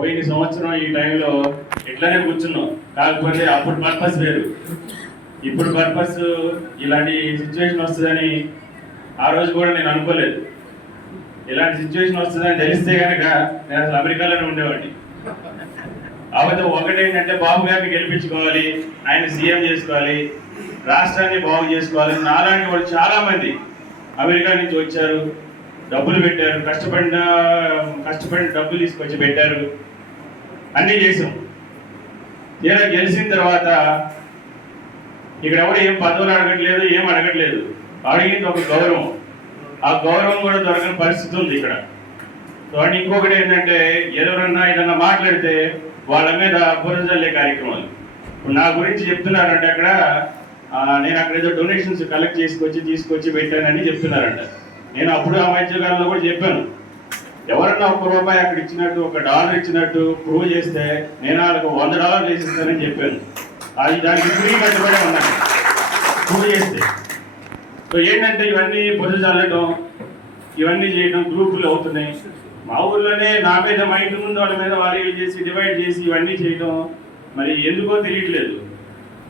పోయిన సంవత్సరం ఈ టైంలో ఇట్లానే కూర్చున్నాం. కాకపోతే అప్పుడు పర్పస్ వేరు, ఇప్పుడు పర్పస్ ఇలాంటి సిచ్యువేషన్ వస్తుందని ఆ రోజు కూడా నేను అనుకోలేదు. ఇలాంటి సిచ్యువేషన్ వస్తుందని తెలిస్తే కనుక నేను అసలు అమెరికాలోనే ఉండేవాడిని. అవతే ఒకటేంటంటే బాబు గారిని గెలిపించుకోవాలి, ఆయన సీఎం చేసుకోవాలి, రాష్ట్రాన్ని బాగు చేసుకోవాలి. నాలాంటి వాళ్ళు చాలా మంది అమెరికా నుంచి వచ్చారు, డబ్బులు పెట్టారు, కష్టపడిన డబ్బులు తీసుకొచ్చి పెట్టారు, అన్నీ చేసాం. తీరా గెలిచిన తర్వాత ఇక్కడ ఎవరు ఏం పదవులు అడగట్లేదు, ఏం అడగట్లేదు. అడిగింది ఒక గౌరవం. ఆ గౌరవం కూడా దొరకని పరిస్థితి ఉంది ఇక్కడ. అండ్ ఇంకొకటి ఏంటంటే ఎవరన్నా ఏదన్నా మాట్లాడితే వాళ్ళ మీద బురజల్లే కార్యక్రమాలు. ఇప్పుడు నా గురించి చెప్తున్నారంటే అక్కడ నేను అక్కడ ఏదో డొనేషన్స్ కలెక్ట్ తీసుకొచ్చి పెట్టానని చెప్తున్నారంట. నేను అప్పుడు ఆ మధ్యకాలంలో కూడా చెప్పాను, ఎవరన్నా ₹1 అక్కడ ఇచ్చినట్టు, $1 ఇచ్చినట్టు ప్రూవ్ చేస్తే నేను వాళ్ళకి $100 వేసిస్తానని చెప్పాను. అది దానికి ఫ్రీ కట్టుబడే ఉన్నాను ప్రూవ్ చేస్తే. సో ఏంటంటే ఇవన్నీ బురద చల్లడం, ఇవన్నీ చేయడం గ్రూపులు అవుతున్నాయి. మా ఊర్లోనే నా మీద మా ఇంటి ముందు వాళ్ళ మీద వాళ్ళు చేసి డివైడ్ చేసి ఇవన్నీ చేయడం మరి ఎందుకో తెలియట్లేదు.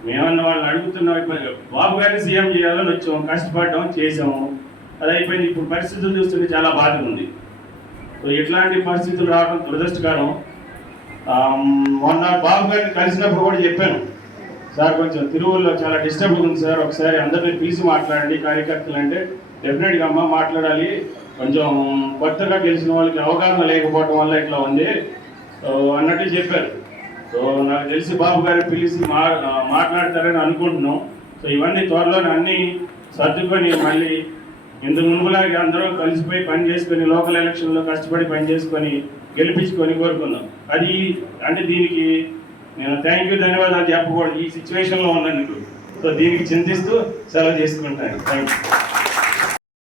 మేమన్నా వాళ్ళని అడుగుతున్నాం, బాబు గారిని సీఎం చేయాలని వచ్చాం, కష్టపడ్డాం, చేసాము, అది అయిపోయింది. ఇప్పుడు పరిస్థితులు చూస్తుంటే చాలా బాధగా ఉంది. సో ఇట్లాంటి పరిస్థితులు రావడం దురదృష్టకరం. మొన్న బాబు గారిని కలిసినప్పుడు కూడా చెప్పాను, సార్ కొంచెం తిరువుల్లో చాలా డిస్టర్బ్ ఉంది సార్, ఒకసారి అందరినీ పిలిచి మాట్లాడండి కార్యకర్తలు అంటే. డెఫినెట్గా అమ్మ మాట్లాడాలి, కొంచెం కొత్తగా గెలిచిన వాళ్ళకి అవగాహన లేకపోవడం వల్ల ఇట్లా ఉంది అన్నట్టు చెప్పారు. సో నాకు తెలిసి బాబు గారిని పిలిచి మాట్లాడతారని అనుకుంటున్నాం. సో ఇవన్నీ త్వరలోనే అన్నీ సర్దుకొని మళ్ళీ ఇంతకు మునుపులాగా అందరం కలిసిపోయి పని చేసుకొని లోకల్ ఎలక్షన్లో కష్టపడి పని చేసుకొని గెలిపించుకొని కోరుకుందాం. అది అంటే దీనికి నేను ధన్యవాదాలు చెప్పకూడదు ఈ సిచ్యువేషన్లో ఉన్నందుకు. సో దీనికి చింతిస్తూ సెలవు చేసుకుంటాను. Thank you.